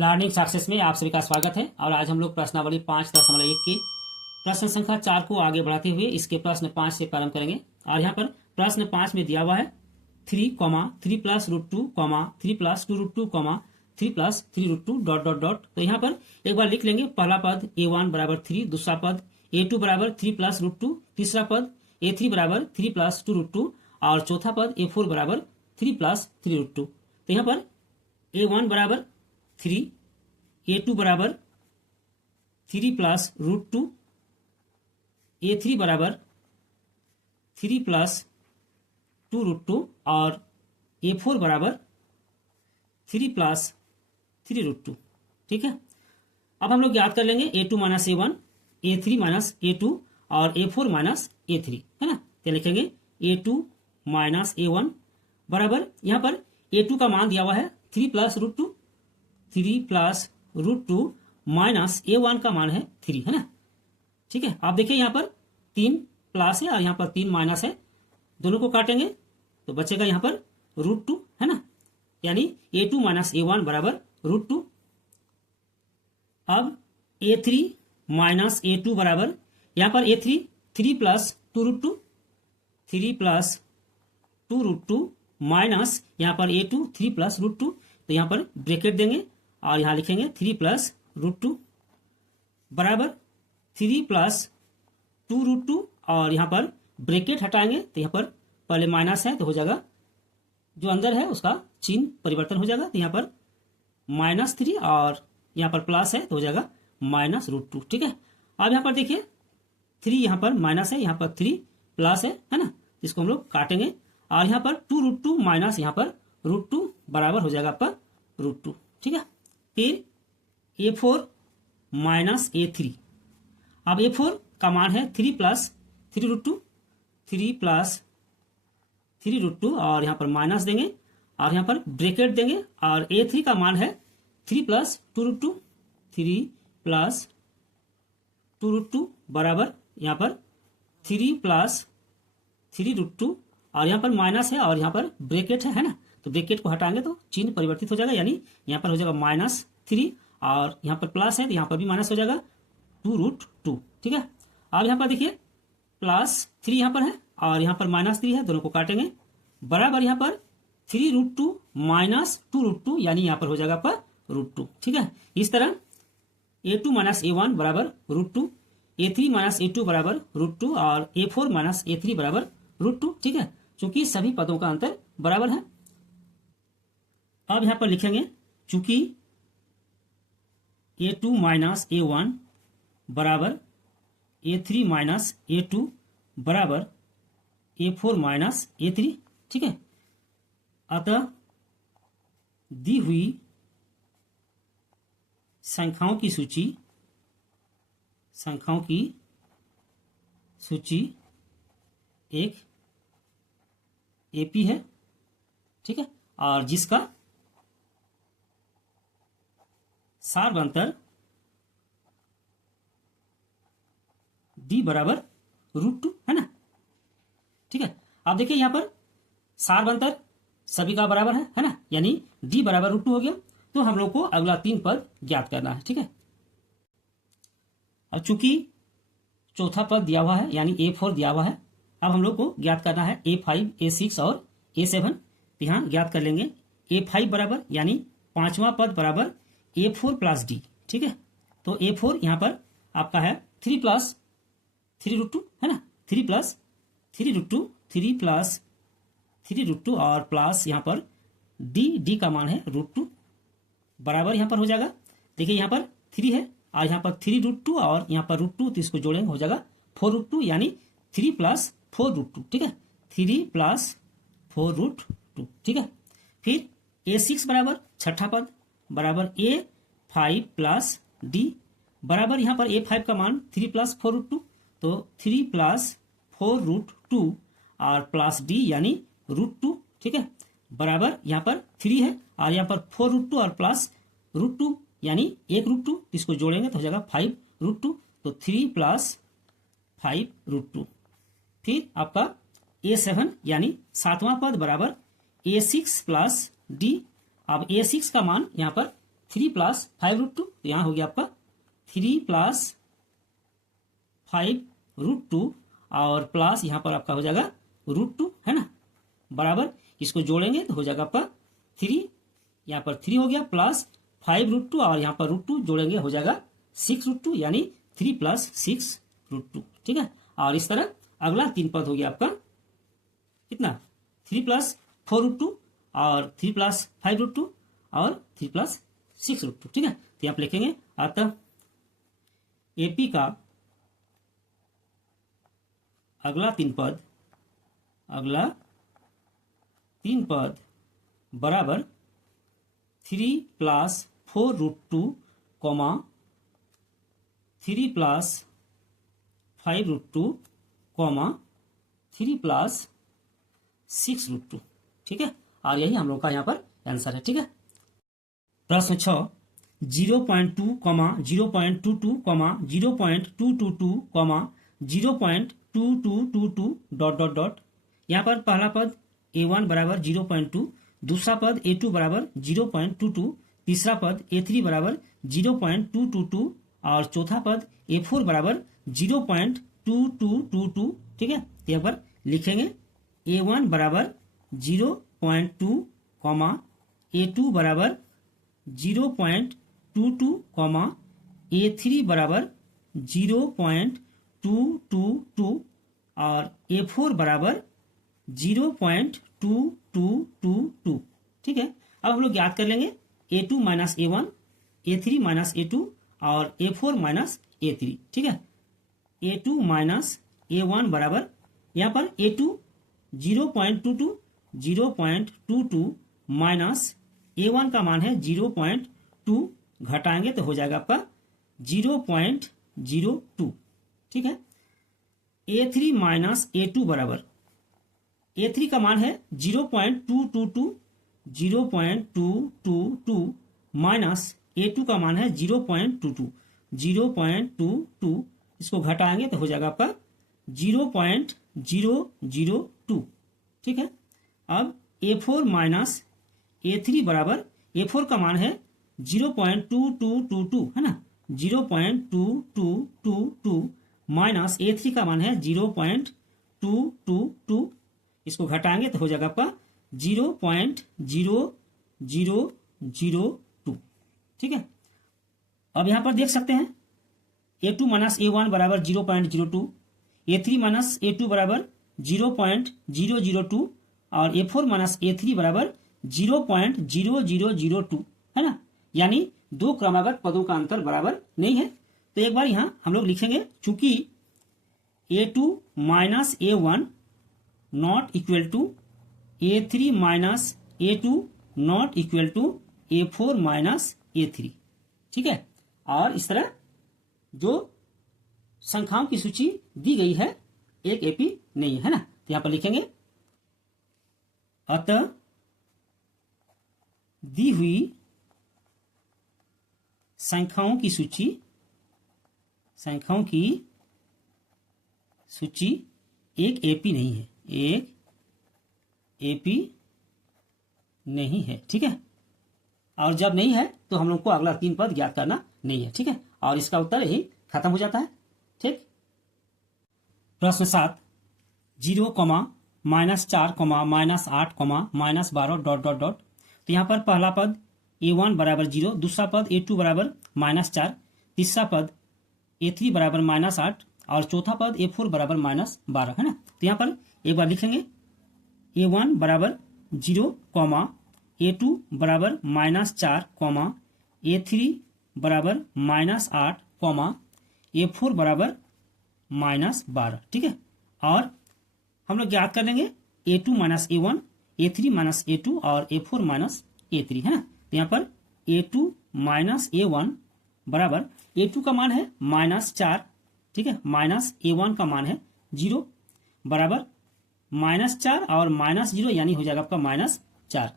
Learning success में आप सभी का स्वागत है। और आज हम लोग प्रश्नावली 5.1 की प्रश्न संख्या 4 को आगे बढ़ाते हुए इसके प्रश्न 5 से प्रारंभ करेंगे। और यहाँ पर प्रश्न 5 में दिया हुआ है 3 plus root two 3 plus 2 root two 3 plus 3 root two dot dot dot. तो यहाँ पर एक बार लिख लेंगे। पहला पद a1 बराबर 3, दूसरा पद a2 बराबर 3 प्लस रूट टू, तीसरा पद a3 बराबर 3 प्लस 2 रूट टू और चौथा पद a4 बराबर 3 प्लस 3 रूट टू। तो यहाँ पर a1 बराबर 3, a2 बराबर 3 प्लस रूट टू, a3 बराबर 3 प्लस 2 रूट टू और a4 बराबर 3 प्लस 3 रूट टू। ठीक है, अब हम लोग याद कर लेंगे a2 minus a1, a3 minus a2 और a4 माइनस a3, है ना। क्या लिखेंगे? a2 माइनस a1 बराबर यहाँ पर a2 का मान दिया हुआ है 3 plus root two, 3 plus root two minus a1 का मान है 3, है ना। ठीक है, आप देखिए यहाँ पर 3 प्लस है और यहाँ पर 3 माइनस है, दोनों को काटेंगे तो बचेगा यहाँ पर रूट टू, है ना। यानी a2 माइनस a1 बराबर रूट टू। अब a3 माइनस a2 बराबर यहाँ पर a3 3 plus 2 root two, 3 plus 2 root two minus यहाँ पर a2 3 प्लस रूट टू। तो यहाँ पर ब्रैकेट देंगे और यहाँ लिखेंगे 3 प्लस रूट टू बराबर 3 प्लस 2 रूट टू और यहाँ पर ब्रैकेट हटाएंगे तो यहाँ पर पहले माइनस है तो हो जाएगा, जो अंदर है उसका चिन्ह परिवर्तन हो जाएगा। तो यहाँ पर -3 और यहाँ पर प्लस है तो हो जाएगा माइनस रूट टू। ठीक है, अब यहाँ पर देखिए 3 यहाँ पर माइनस है, यहाँ पर 3 प्लस है ना, जिसको हम लोग काटेंगे और यहाँ पर 2 रूट टू माइनस यहाँ पर रूट टू बराबर हो जाएगा आपका रूट टू। ठीक है, फिर a4 माइनस a3। अब a4 का मान है 3 plus 3 root two, 3 plus 3 root two और यहाँ पर माइनस देंगे और यहाँ पर ब्रैकेट देंगे और a3 का मान है 3 plus 2 root two, 3 plus 2 root two बराबर यहाँ पर 3 प्लस 3 रूट टू और यहाँ पर माइनस है और यहाँ पर ब्रैकेट है ना। तो ब्रैकेट को हटाएंगे तो चिन्ह परिवर्तित हो जाएगा, यानी यहाँ पर हो जाएगा -3 और यहाँ पर प्लस है तो यहाँ पर भी माइनस हो जाएगा 2 रूट टू। ठीक है, अब यहाँ पर देखिए +3 यहाँ पर है और यहाँ पर -3 है, दोनों को काटेंगे बराबर यहाँ पर 3 root two minus 2 root two, यानी यहाँ पर हो जाएगा आपका रूट टू। ठीक है, इस तरह a2 माइनस a1 बराबर root two, a3 minus a2 बराबर रूट टू और a4 माइनस a3 बराबर रूट टू। ठीक है, चूंकि सभी पदों का अंतर बराबर है। अब यहां पर लिखेंगे चूंकि a2 माइनस a1 बराबर a3 माइनस a2 बराबर a4 माइनस a3। ठीक है, अतः दी हुई संख्याओं की सूची एक एपी है। ठीक है, और जिसका सारवंतर डी बराबर रूट टू, है ना। ठीक है, आप देखिए यहाँ पर सारवंतर सभी का बराबर है ना, यानी डी बराबर रूट टू हो गया। तो हम लोग को अगला 3 पद ज्ञात करना है। ठीक है, अब चूंकि चौथा पद दिया हुआ है यानी a4 दिया हुआ है, अब हम लोग को ज्ञात करना है a5, a6 और a7। तो यहाँ ज्ञात कर लेंगे a5 बराबर यानी 5वां पद बराबर a4 प्लस डी। ठीक है, तो a4 यहाँ पर आपका है 3 प्लस 3 रूट टू, है ना, 3 plus 3 root two, 3 plus 3 root two और प्लस यहाँ पर डी का मान है रूट टू बराबर यहाँ पर हो जाएगा। देखिए यहाँ पर 3 है और यहाँ पर 3 रूट टू और यहाँ पर रूट टू, तो इसको जोड़ेंगे हो जाएगा 4 रूट टू, यानी 3 प्लस 4 रूट टू। ठीक है, 3 प्लस 4 रूट टू। ठीक है, फिर a6 बराबर छठा पद बराबर a5 प्लस डी बराबर यहाँ पर a5 का मान 3 प्लस 4 रूट टू, तो 3 प्लस 4 रूट टू और प्लस डी यानी रूट टू। ठीक है, बराबर यहाँ पर 3 है और यहाँ पर 4 रूट टू और प्लस रूट टू यानी 1 रूट टू, इसको जोड़ेंगे तो हो जाएगा 5 रूट टू, तो 3 प्लस 5 रूट टू। फिर आपका a7 यानी 7वां पद बराबर a6 प्लस डी। अब a6 का मान यहाँ पर 3 प्लस 5√2, तो यहाँ हो गया आपका 3 प्लस 5√2 और प्लस यहाँ पर आपका हो जाएगा √2, है ना, बराबर इसको जोड़ेंगे तो हो जाएगा आपका 3, यहाँ पर 3 हो गया प्लस 5√2 और यहाँ पर √2 जोड़ेंगे हो जाएगा 6√2, यानी 3 प्लस 6√2, ठीक है। और इस तरह अगला 3 पद हो गया आपका कितना, 3 प्लस 4√2 और 3 प्लस 5√2 और 3 प्लस 6√2, ठीक है। तो आप लिखेंगे अतः एपी का अगला 3 पद बराबर 3 प्लस 4√2, 3 प्लस 5√2, 3 प्लस 6√2, ठीक है। और यही हम लोग का यहाँ पर आंसर है, ठीक है। प्रश्न 6, 0.2, 0.22, 0.222, 0.2222 डॉट डॉट डॉट। यहाँ पर पहला पद a1 बराबर 0.2, दूसरा पद a2 बराबर 0.22, तीसरा पद a3 बराबर 0.222 और चौथा पद a4 बराबर 0.2222, ठीक है। तो यहाँ पर लिखेंगे a1 बराबर 0.2, a2 बराबर 0.22, a3 बराबर 0.222 और a4 बराबर 0.2222, ठीक है। अब हम लोग याद कर लेंगे a2 minus a1, a3 minus a2 और a4 माइनस a3, ठीक है। a2 माइनस a1 बराबर यहाँ पर a2 0.22 माइनस a1 का मान है 0.2, घटाएंगे तो हो जाएगा आपका 0.02, ठीक है। a3 माइनस a2 बराबर a3 का मान है 0.222 माइनस a2 का मान है 0.22, इसको घटाएंगे तो हो जाएगा आपका 0.002, ठीक है। अब a4 माइनस a3 बराबर a4 का मान है 0.2222, है ना, 0.2222 माइनस a3 का मान है 0.222, इसको घटाएंगे तो हो जाएगा आपका 0.0002, ठीक है। अब यहां पर देख सकते हैं a2 माइनस a1 बराबर 0.02, a3 माइनस a2 बराबर 0.002 और a4 माइनस a3 बराबर 0.0002, है ना, यानी दो क्रमागत पदों का अंतर बराबर नहीं है। तो एक बार यहां हम लोग लिखेंगे, चूंकि a2 minus a1 not equal to a3 minus a2 not equal to a4 minus a3, ठीक है। और इस तरह जो संख्याओं की सूची दी गई है एक एपी नहीं है ना। तो यहां पर लिखेंगे अतः दी हुई संख्याओं की सूची एक एपी नहीं है, एक एपी नहीं है, ठीक है। और जब नहीं है तो हम लोग को अगला 3 पद ज्ञात करना नहीं है, ठीक है। और इसका उत्तर यही खत्म हो जाता है, ठीक। प्रश्न 7, 0, -4, -8, -12 डॉट डॉट डॉट। तो यहाँ पर पहला पद a1 बराबर 0, दूसरा पद a2 बराबर -4, तीसरा पद a3 बराबर -8 और चौथा पद a4 बराबर -12, है ना। तो यहाँ पर एक बार लिखेंगे a1 बराबर 0, a2 बराबर -4, a3 बराबर -8, a4 बराबर -12, ठीक है। और हम लोग याद कर लेंगे a2 minus a1, a3 minus a2 और a4 माइनस a3, है ना। तो यहाँ पर a2 माइनस a1 बराबर a2 का मान है -4, ठीक है, माइनस a1 का मान है 0 बराबर -4 और -0 यानी हो जाएगा आपका -4।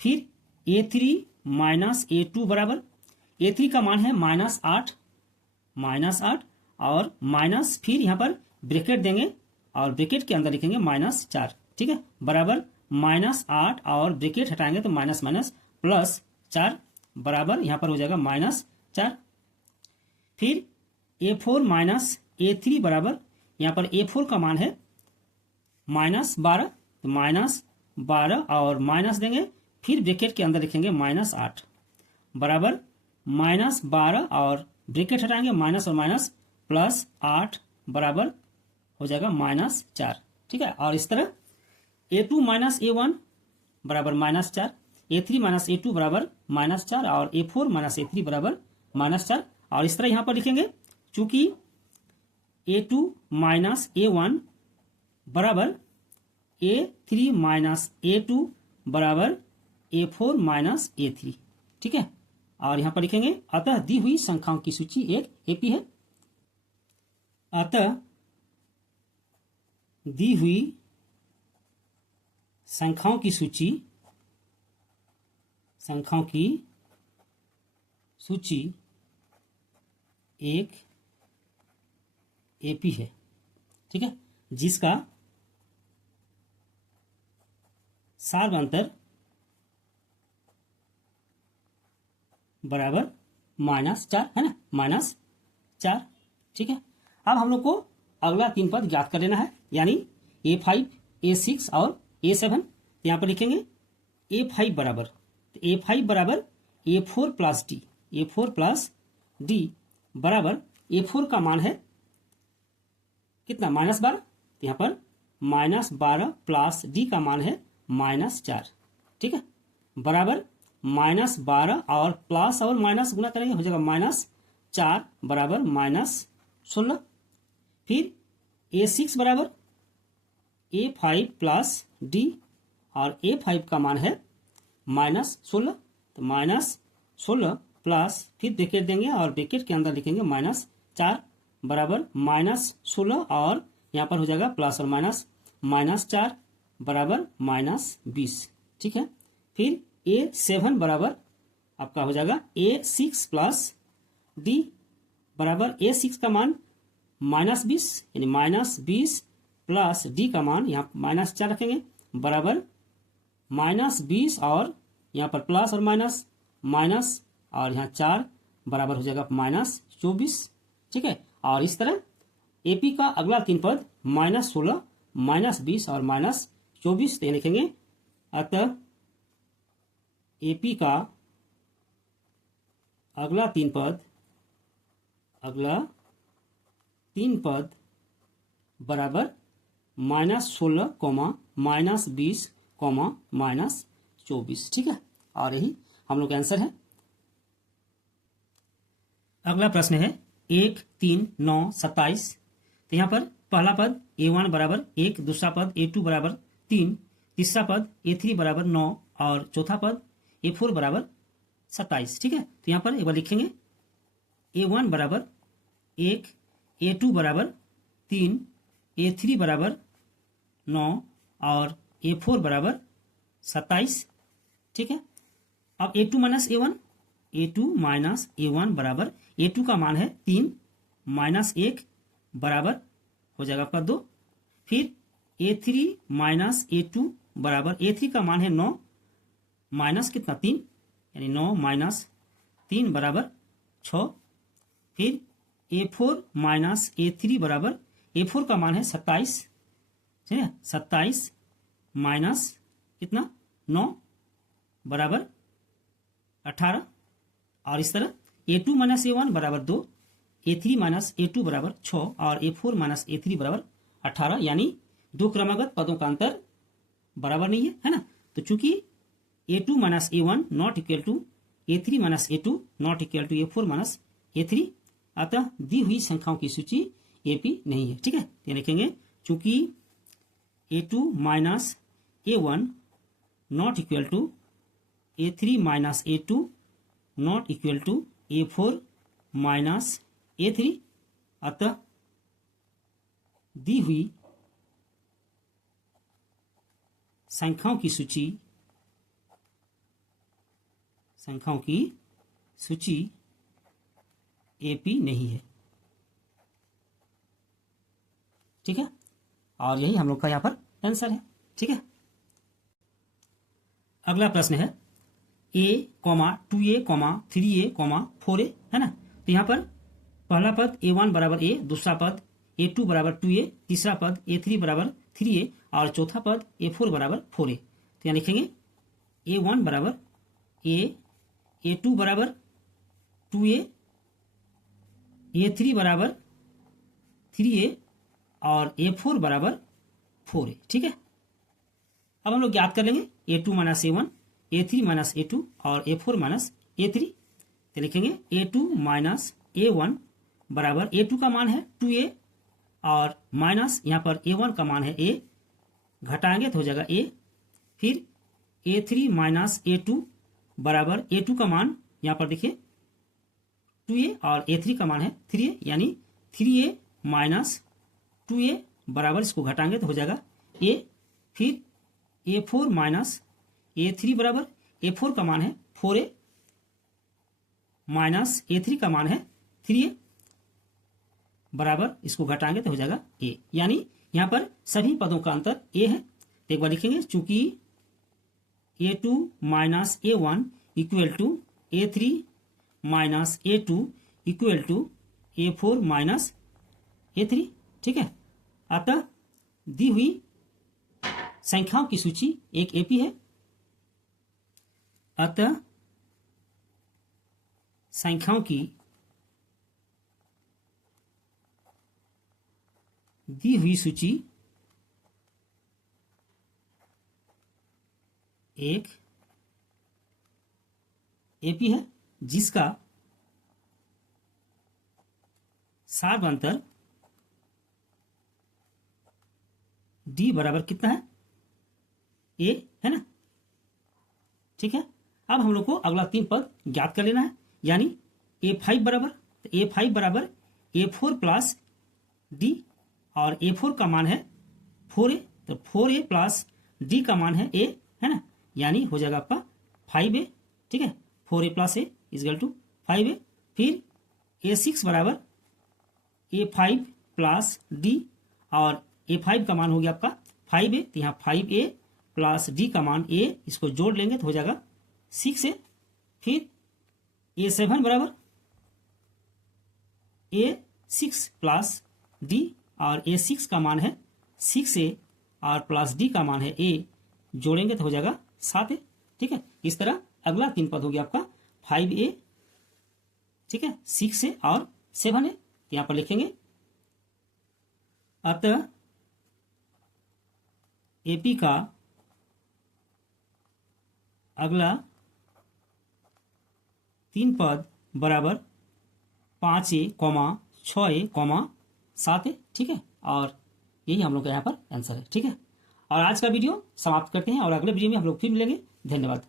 फिर a3 माइनस a2 बराबर a3 का मान है -8 और माइनस, फिर यहाँ पर ब्रैकेट देंगे और ब्रैकेट के अंदर लिखेंगे -4, ठीक है, बराबर -8 और ब्रैकेट हटाएंगे तो माइनस +4 बराबर यहाँ पर हो जाएगा -4। फिर A4 माइनस A3 बराबर यहाँ पर A4 का मान है -12, तो -12 और माइनस देंगे, फिर ब्रैकेट के अंदर लिखेंगे -8 बराबर -12 और ब्रैकेट हटाएंगे माइनस और माइनस +8 बराबर हो जाएगा -4। ठीक है, और इस तरह A2 माइनस A1 बराबर -4, A3 माइनस A2 बराबर -4 और A4 माइनस A3 बराबर -4। और इस तरह यहाँ पर लिखेंगे चूंकि A2 माइनस A1 बराबर A3 माइनस A2 बराबर A4 माइनस A3। ठीक है, और यहाँ पर लिखेंगे अतः दी हुई संख्याओं की सूची एक एपी है। अतः दी हुई संख्याओं की सूची एक एपी है। ठीक है, जिसका सार्वंतर बराबर -4 है ना, -4। ठीक है, अब हम लोग को अगला 3 पद ज्ञात कर लेना है, यानी A5, A6 और A7। यहाँ पर लिखेंगे A5 बराबर, A5 बराबर A4 plus D, A4 plus D बराबर A4 का मान है कितना, -12, तो यहाँ पर -12 प्लस डी का मान है -4। ठीक है, बराबर -12 और प्लस और माइनस गुना करेंगे हो जाएगा -4 बराबर -16। फिर A6 बराबर A5 प्लस डी और A5 का मान है -16, तो -16 प्लस फिर ब्रैकेट देंगे और ब्रैकेट के अंदर लिखेंगे -4 बराबर -16 और यहाँ पर हो जाएगा प्लस और माइनस -4 बराबर -20। ठीक है, फिर A7 बराबर आपका हो जाएगा A6 प्लस डी बराबर A6 का मान -20, यानी -20 प्लस डी का मान यहाँ -4 रखेंगे बराबर -20 और यहाँ पर प्लस और माइनस और यहाँ 4 बराबर हो जाएगा -24। ठीक है, और इस तरह एपी का अगला 3 पद -16, -20 और -24 तो लिखेंगे। अतः एपी का अगला 3 पद बराबर -16, -20, -24। ठीक है, और यही हम लोग का आंसर है। अगला प्रश्न है 1, 3, 9, 27। तो यहाँ पर पहला पद A1 बराबर 1, दूसरा पद A2 बराबर 3, तीसरा पद A3 बराबर 9 और चौथा पद A4 बराबर 27। ठीक है, तो यहाँ पर एक बार लिखेंगे A1 बराबर 1, A2 बराबर 3, A3 बराबर 9 और A4 बराबर 27। ठीक है, अब A2 माइनस A1 बराबर A2 का मान है 3 -1 बराबर हो जाएगा आपका 2। फिर A3 माइनस A2 बराबर A3 का मान है 9 माइनस कितना 3, यानी 9 माइनस 3 बराबर 6। फिर A4 माइनस A3 बराबर A4 का मान है 27, ठीक है, 27 माइनस कितना 9 बराबर 18। और इस तरह A2 माइनस A1 बराबर 2, A3 माइनस A2 बराबर 6 और A4 माइनस A3 बराबर 18, यानी दो क्रमागत पदों का अंतर बराबर नहीं है, है ना। तो चूंकि A2 minus A1 not equal to A3 minus A2 not equal to A4 minus A3, अतः दी हुई संख्याओं की सूची AP नहीं है। ठीक है, ये लिखेंगे चूंकि A2 minus A1 not equal to A3 minus A2 not equal to A4 minus A3, अतः दी हुई संख्याओं की सूची AP नहीं है। ठीक है, और यही हम लोग का यहाँ पर आंसर है। ठीक है, अगला प्रश्न है ए comma 2a comma 3a comma 4a है ना। तो यहाँ पर पहला पद a1 बराबर a, दूसरा पद a2 बराबर 2a, तीसरा पद a3 बराबर 3a और चौथा पद a4 बराबर 4a। तो यहाँ लिखेंगे a1 बराबर a, a2 बराबर 2a, a3 बराबर 3a और a4 बराबर 4a। ठीक है, अब हम लोग ज्ञात कर लेंगे a2 minus a1, a3 minus a2 और a4 माइनस a3। तो लिखेंगे a2 माइनस a1 बराबर a2 का मान है 2a और माइनस यहाँ पर a1 का मान है a, घटाएंगे तो हो जाएगा a। फिर a3 माइनस a2 बराबर a2 का मान यहाँ पर देखिए 2a और a3 का मान है 3a, यानी 3a माइनस 2a बराबर इसको घटाएंगे तो हो जाएगा a। फिर a4 माइनस a3 बराबर a4 का मान है 4a माइनस a3 का मान है 3a बराबर इसको घटाएंगे तो हो जाएगा a, यानी यहाँ पर सभी पदों का अंतर a है। तो एक बार लिखेंगे चूंकि a2 minus a1 equal to a3 minus a2 equal to a4 minus a3। ठीक है, अतः दी हुई संख्याओं की सूची एक एपी है। अतः संख्याओं की दी हुई सूची एक एपी है जिसका सार्वंतर डी बराबर कितना है ए है ना। ठीक है, अब हम लोग को अगला 3 पद ज्ञात कर लेना है, यानी a5 बराबर, तो a5 बराबर a4 प्लस डी और a4 का मान है 4a, तो 4a प्लस डी का मान है a है ना, यानी हो जाएगा आपका 5a। ठीक है, 4a plus a is equal to 5a। फिर a6 बराबर a5 प्लस डी और a5 का मान हो गया आपका 5a, तो यहाँ 5a प्लस डी का मान a, इसको जोड़ लेंगे तो हो जाएगा 6a। फिर a7 बराबर a6 प्लस डी और a6 का मान है 6a और प्लस डी का मान है a, जोड़ेंगे तो हो जाएगा 7a। ठीक है, इस तरह अगला 3 पद हो गया आपका 5a, ठीक है, 6a और 7a। यहाँ पर लिखेंगे अतः एपी का अगला 3 पद बराबर 5a, 6a, 7a। ठीक है, और यही हम लोग का यहाँ पर आंसर है। ठीक है, और आज का वीडियो समाप्त करते हैं और अगले वीडियो में हम लोग फिर मिलेंगे। धन्यवाद।